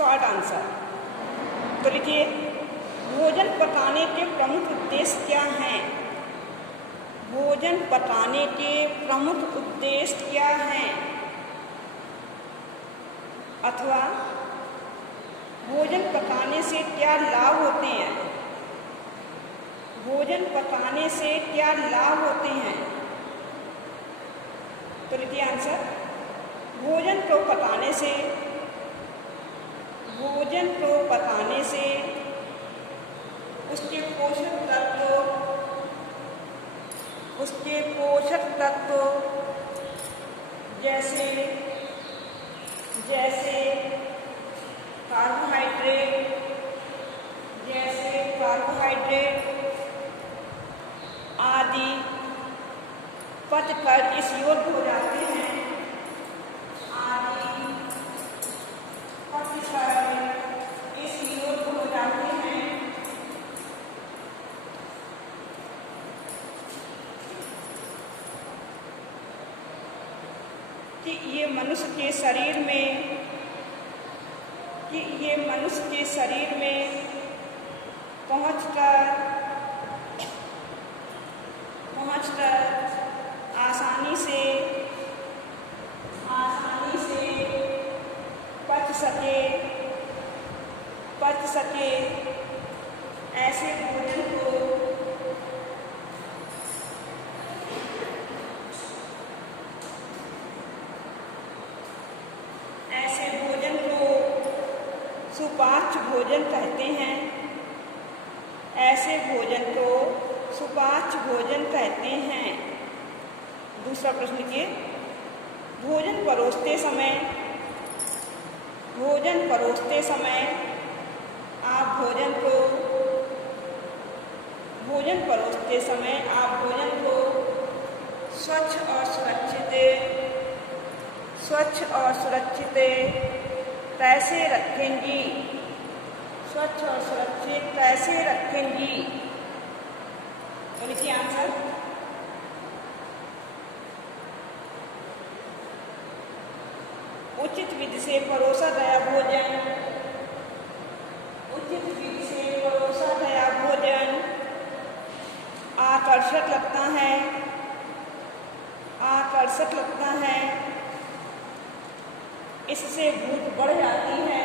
Short answer. तो लिखिए, भोजन पकाने के प्रमुख उद्देश्य क्या हैं? भोजन पकाने के प्रमुख उद्देश्य क्या हैं? अथवा भोजन पकाने से क्या लाभ होते हैं? भोजन पकाने से क्या लाभ होते हैं? तो लिखिए आंसर, भोजन को पकाने से उसके पोषक तत्व जैसे कार्बोहाइड्रेट आदि पचकर इस योग्य हो जाते हैं। कि ये मनुष्य के शरीर में पहुंचकर आसानी से पच सके ऐसे भोजन को सुपाच्य भोजन कहते हैं। ऐसे भोजन को सुपाच्य भोजन कहते हैं। दूसरा प्रश्न लिखिए, भोजन परोसते समय आप भोजन को स्वच्छ और सुरक्षित कैसे रखेंगी? तो लिखिए आंसर, उचित विधि से परोसा गया भोजन आकर्षक लगता है, इससे भूख बढ़ जाती है।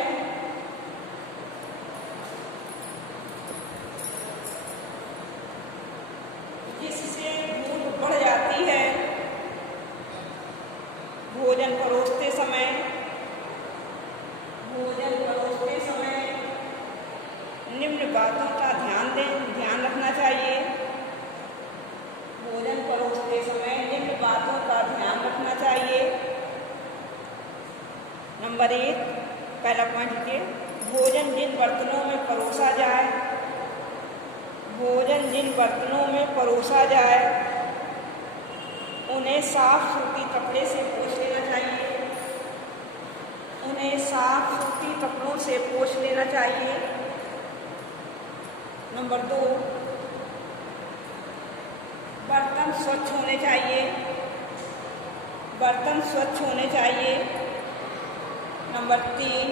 भोजन परोसते समय निम्न बातों का ध्यान रखना चाहिए। भोजन परोसते समय निम्न बातों का ध्यान रखना चाहिए। नंबर 1, पहला पॉइंट लिखिए, भोजन जिन बर्तनों में परोसा जाए उन्हें साफ सूती कपड़े से पोंछ लेना चाहिए। नंबर 2, बर्तन स्वच्छ होने चाहिए। नंबर 3,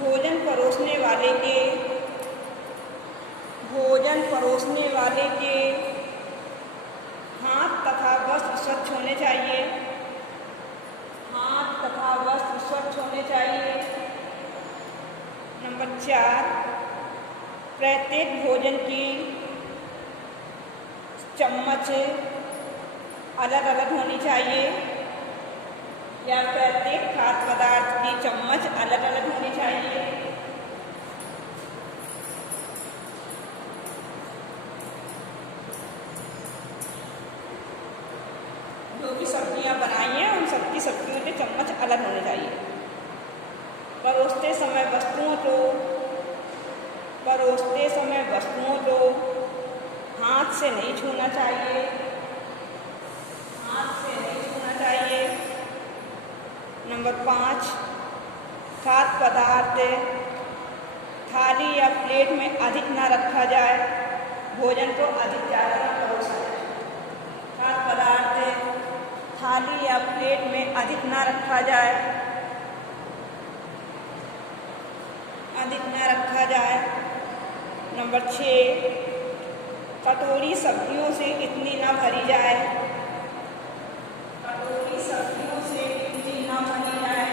भोजन परोसने वाले के हाथ तथा वस्त्र स्वच्छ होने चाहिए। नंबर 4, प्रत्येक भोजन की चम्मच अलग अलग होनी चाहिए, या प्रत्येक खाद्य पदार्थ की चम्मच अलग अलग होनी चाहिए। जो भी सब्जियां बनाई हैं उन सबकी सब्जियों के चम्मच अलग होने चाहिए। परोसते समय वस्तुओं को हाथ से नहीं छूना चाहिए। नंबर 5, खाद्य पदार्थ थाली या प्लेट में अधिक न रखा जाए, भोजन को अधिक ज़्यादा न परोसा जाए। खाद्य पदार्थ थाली या प्लेट में अधिक न रखा जाए। अधिक न रखा जाए। नंबर 6, कटोरी सब्जियों से इतनी न भरी जाए। कटोरी सब्जियों से इतनी न भरी जाए।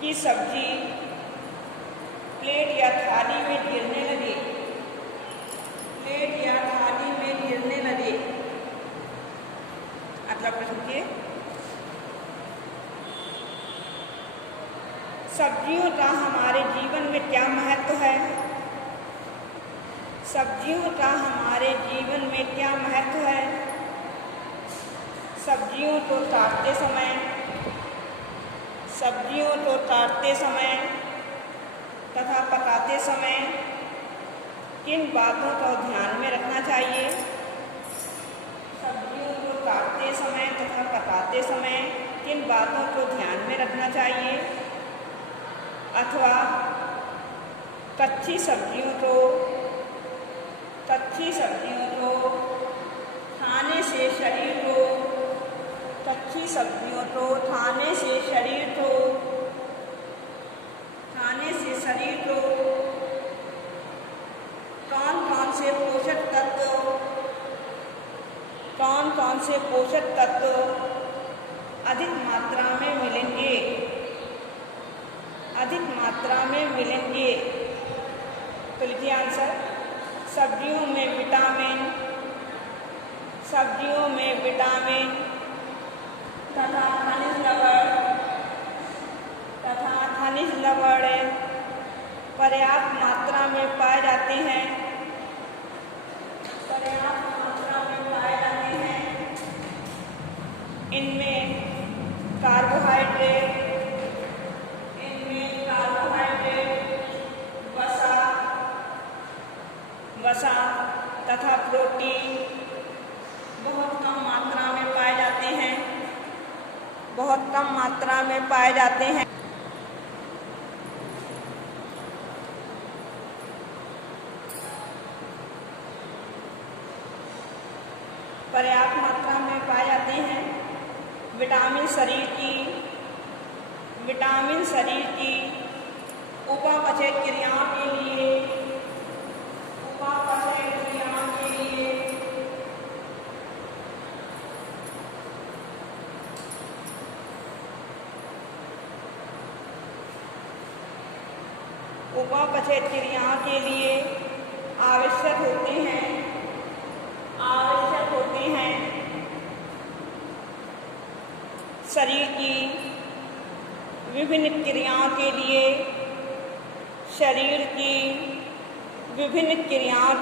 कि सब्जी प्लेट या थाली में गिरने लगे। प्लेट या थाली में गिरने लगे। अगला प्रश्न के, सब्जियों का हमारे जीवन में क्या महत्व है? सब्जियों का हमारे जीवन में क्या महत्व है? सब्जियों को काटते समय, सब्जियों को काटते समय तथा पकाते समय किन बातों को ध्यान में रखना चाहिए? सब्जियों को काटते समय तथा पकाते समय किन बातों को ध्यान में रखना चाहिए? अथवा कच्ची सब्जियों को खाने से शरीर को, कच्ची सब्जियों को खाने से शरीर को कौन से पोषक तत्व अधिक मात्रा में मिलेंगे? अधिक मात्रा में मिलेंगे। तो लिखिए आंसर। सब्जियों में विटामिन तथा खनिज लवण पर्याप्त मात्रा में पाए जाते हैं। इनमें कार्बोहाइड्रेट, वसा तथा प्रोटीन बहुत कम मात्रा में पाए जाते हैं। पर्याप्त मात्रा में पाए जाते हैं। विटामिन शरीर की उपापचय क्रियाओं के लिए आवश्यक होते हैं। शरीर की विभिन्न क्रियाओं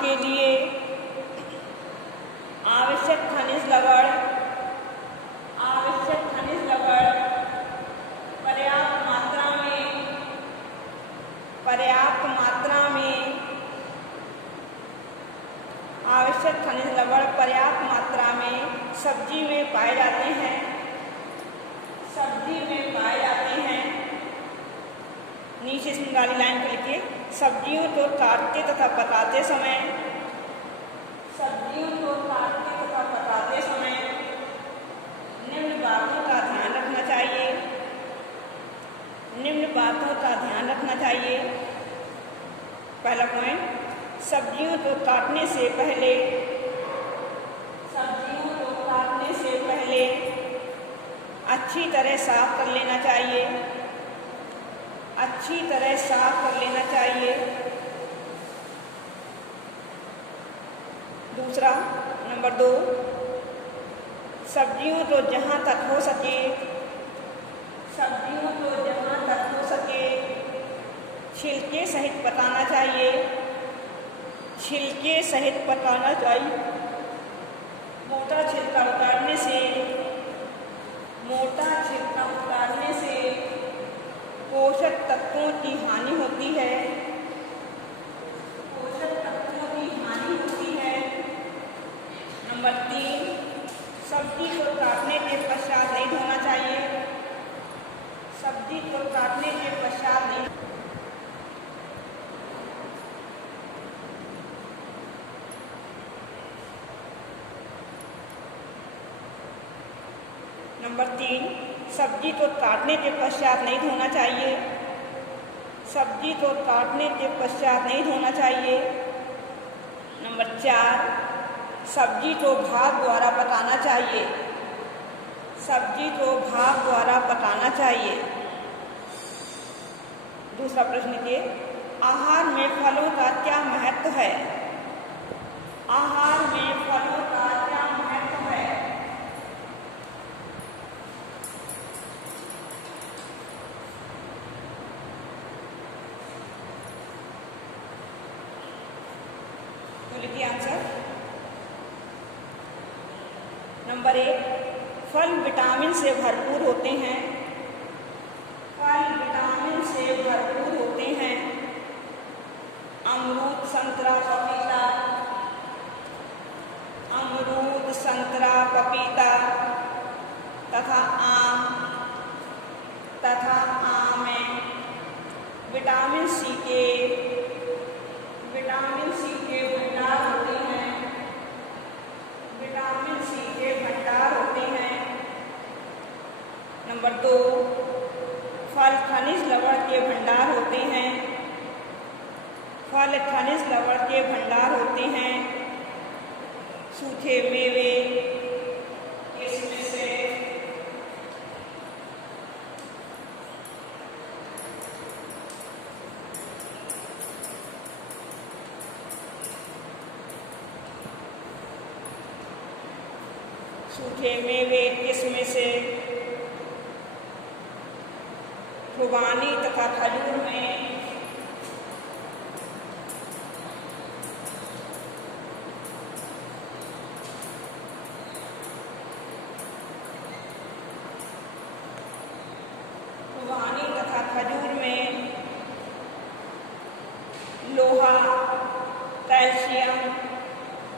के लिए आवश्यक खनिज लवण पर्याप्त मात्रा में सब्जी में पाए जाते हैं। नीचे इसमें वाली लाइन को लिखिए। सब्जियों को काटते तथा पकाते समय निम्न बातों का ध्यान रखना चाहिए। पहला पॉइंट, सब्जियों को काटने से पहले अच्छी तरह साफ कर लेना चाहिए। दूसरा, नंबर 2, सब्जियों को जहाँ तक हो सके छिलके सहित पकाना चाहिए। मोटा छिलका उतारने से पोषक तत्वों की हानि होती है। नंबर 3, सब्जी को काटने के पश्चात नहीं धोना चाहिए। नंबर 3, सब्जी को काटने के पश्चात नहीं धोना चाहिए। सब्जी को काटने के पश्चात नहीं धोना चाहिए। नंबर 4, सब्जी को भाप द्वारा पकाना चाहिए। सब्जी को भाप द्वारा पकाना चाहिए। दूसरा प्रश्न ये, आहार में फलों का क्या महत्व है? आहार में फलों का क्या महत्व है? तो लिखिए आंसर। नंबर 1, फल विटामिन से भरपूर होते हैं। फल विटामिन से भरपूर होते हैं। अमरूद, संतरा, पपीता। अमरूद, संतरा, पपीता तथा आम में विटामिन सी के भंडार होते हैं। विटामिन सी के भंडार होते हैं। नंबर 2, फल खनिज लवण के भंडार होते हैं। फल खनिज लवण के भंडार होते हैं। सूखे मेवे, इसमें से सूखे मेवे, किस्में से खुबानी तथा खजूर में लोहा, कैल्शियम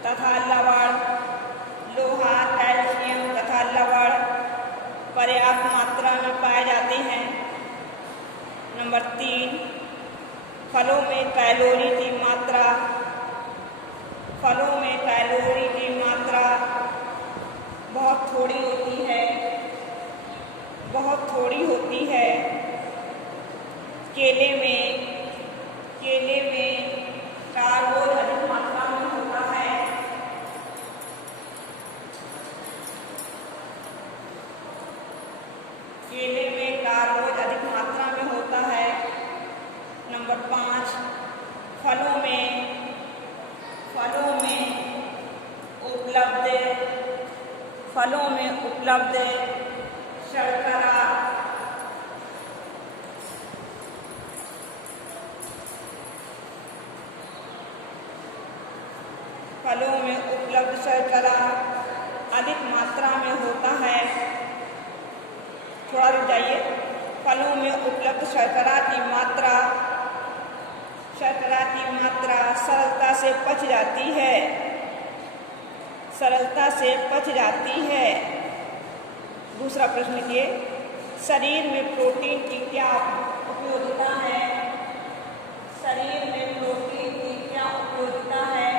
तथा लवण, लोहा, कैल्शियम तथा लवण पर्याप्त मात्रा में पाए जाते हैं। नंबर 3, फलों में कैलोरी की मात्रा, फलों में कैलोरी की मात्रा बहुत थोड़ी होती है, बहुत थोड़ी होती है। केले में कार्बोन अधिक मात्रा में होता है। केले में कार्बोन अधिक मात्रा में होता है। नंबर 5, फलों में उपलब्ध शर्करा अधिक मात्रा में होता है। थोड़ा रुक जाइए। फलों में उपलब्ध शर्करा की मात्रा सरलता से पच जाती है, सरलता से पच जाती है। दूसरा प्रश्न ये, शरीर में प्रोटीन की क्या उपयोगिता है? शरीर में प्रोटीन की क्या उपयोगिता है?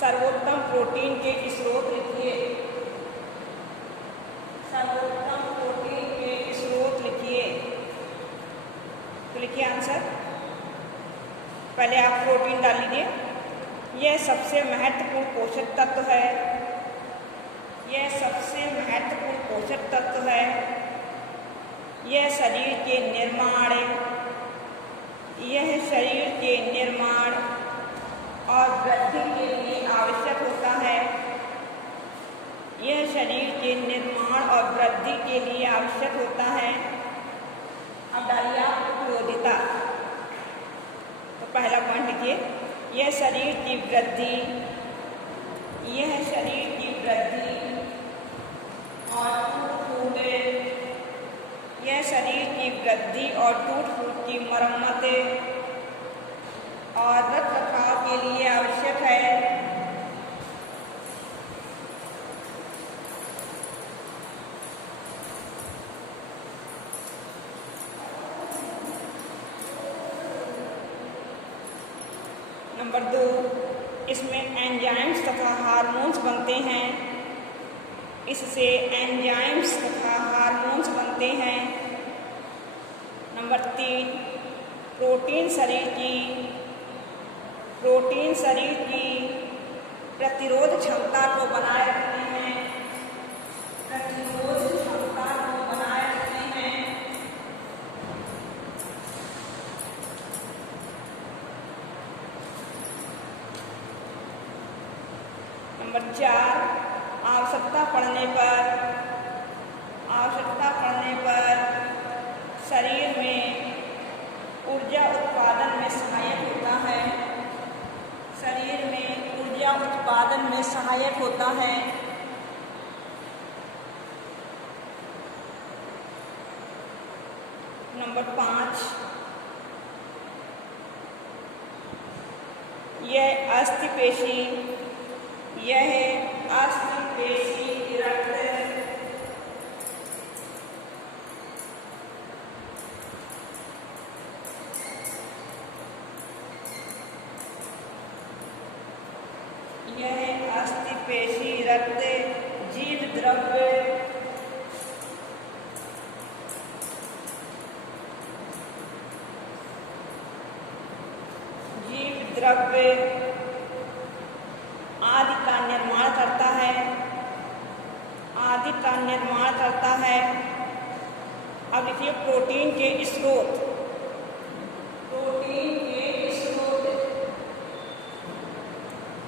सर्वोत्तम प्रोटीन के स्रोत लिखिए। सर्वोत्तम प्रोटीन के स्रोत लिखिए। तो लिखिए आंसर। पहले आप प्रोटीन डाल लीजिए। यह सबसे महत्वपूर्ण पोषक तत्व है। यह सबसे महत्वपूर्ण पोषक तत्व है। यह शरीर के निर्माण और वृद्धि के लिए आवश्यक होता है। यह शरीर के निर्माण और वृद्धि के लिए आवश्यक होता है। अब डालिए उपयोगिता। तो पहला पॉइंट लिखिए, यह शरीर की वृद्धि और टूट फूट की मरम्मत और रखरखाव के लिए आवश्यक है। नंबर 2, इसमें एंजाइम्स तथा हार्मोन्स बनते हैं। इससे एंजाइम्स तथा हार्मोन्स बनते हैं। नंबर 3, प्रोटीन शरीर की प्रतिरोध क्षमता को बनाए रखते हैं। नंबर 4, आवश्यकता पड़ने पर शरीर में ऊर्जा उत्पादन में सहायक होता है। नंबर 5, यह अस्थिपेशी रक्त जीव द्रव्य आदि का निर्माण करता है। अब लिखिए प्रोटीन के स्रोत।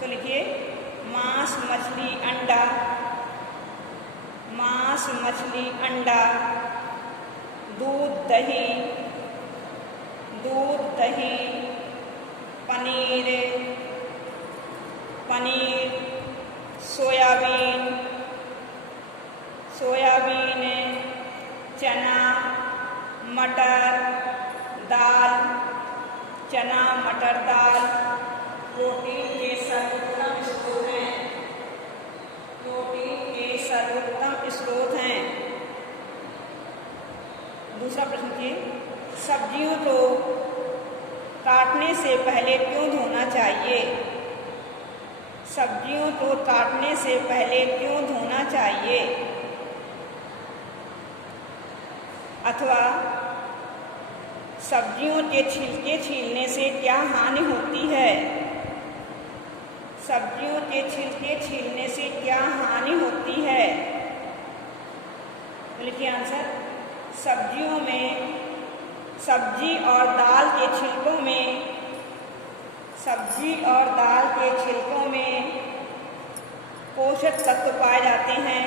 तो लिखिए मांस, मछली, अंडा, दूध, दही, पनीर, सोयाबीन, चना, मटर, दाल, प्रोटीन के सर्वोत्तम स्रोत हैं। दूसरा प्रश्न की, सब्जियों को काटने से पहले क्यों धोना चाहिए? अथवा सब्जियों के छिलके छीलने से क्या हानि होती है? तो लिखिए आंसर, सब्जी और दाल के छिलकों में पोषक तत्व पाए जाते हैं।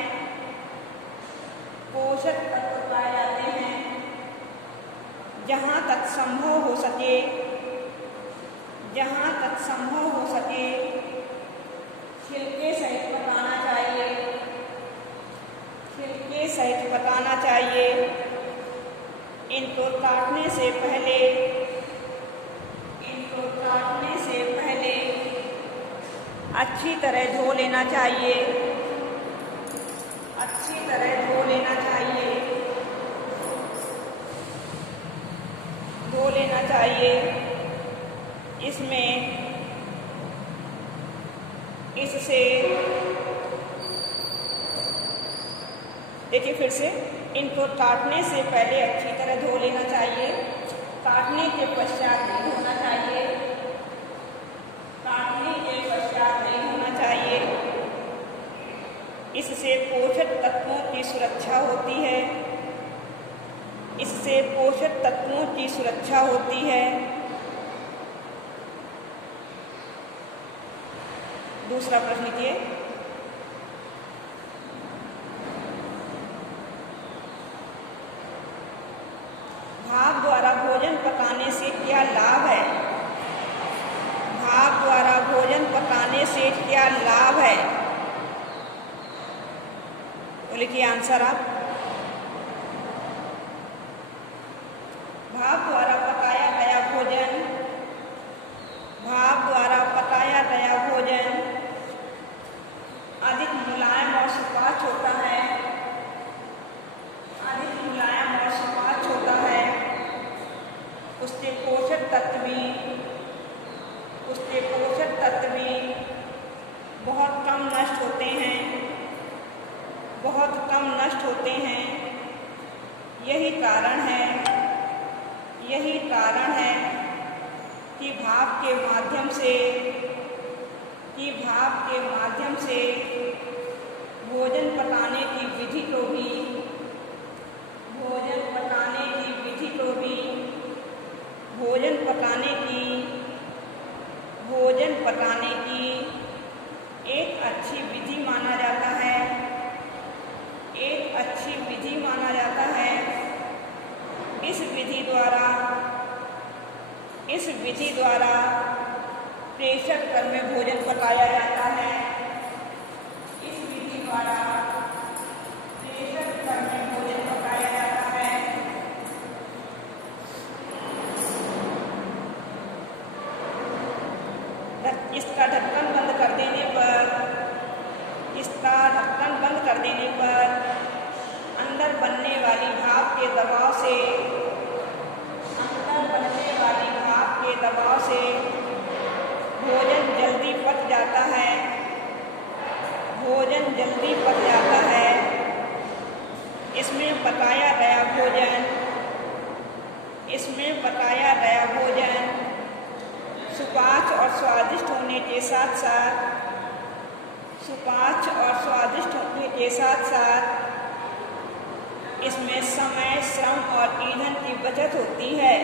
जहाँ तक संभव हो सके छिलके सहित पकाना चाहिए। इनको काटने से पहले अच्छी तरह धो लेना चाहिए। इससे देखिए फिर से, इनको काटने से पहले अच्छी तरह धो लेना चाहिए। काटने के पश्चात नहीं होना चाहिए। इससे पोषक तत्वों की सुरक्षा होती है। दूसरा प्रश्न लिखिए, भाप द्वारा भोजन पकाने से क्या लाभ है? तो लिखिए आंसर आप, भाप द्वारा पकाया गया भोजन अधिक मुलायम और सुपाच्य होता है। उसके पोषक तत्व भी बहुत कम नष्ट होते हैं। बहुत कम नष्ट होते हैं। यही कारण है कि भाप के माध्यम से भोजन पकाने की विधि को भी भोजन पकाने की एक अच्छी विधि माना जाता है। इस विधि द्वारा प्रेशर कुकर में भोजन पकाया जाता है। इसका ढक्कन बंद कर देने पर अंदर बनने वाली भाप के दबाव से भोजन जल्दी पक जाता है। इसमें पकाया गया भोजन सुपाच्य और स्वादिष्ट होने के साथ इसमें समय, श्रम और ईंधन की बचत होती है।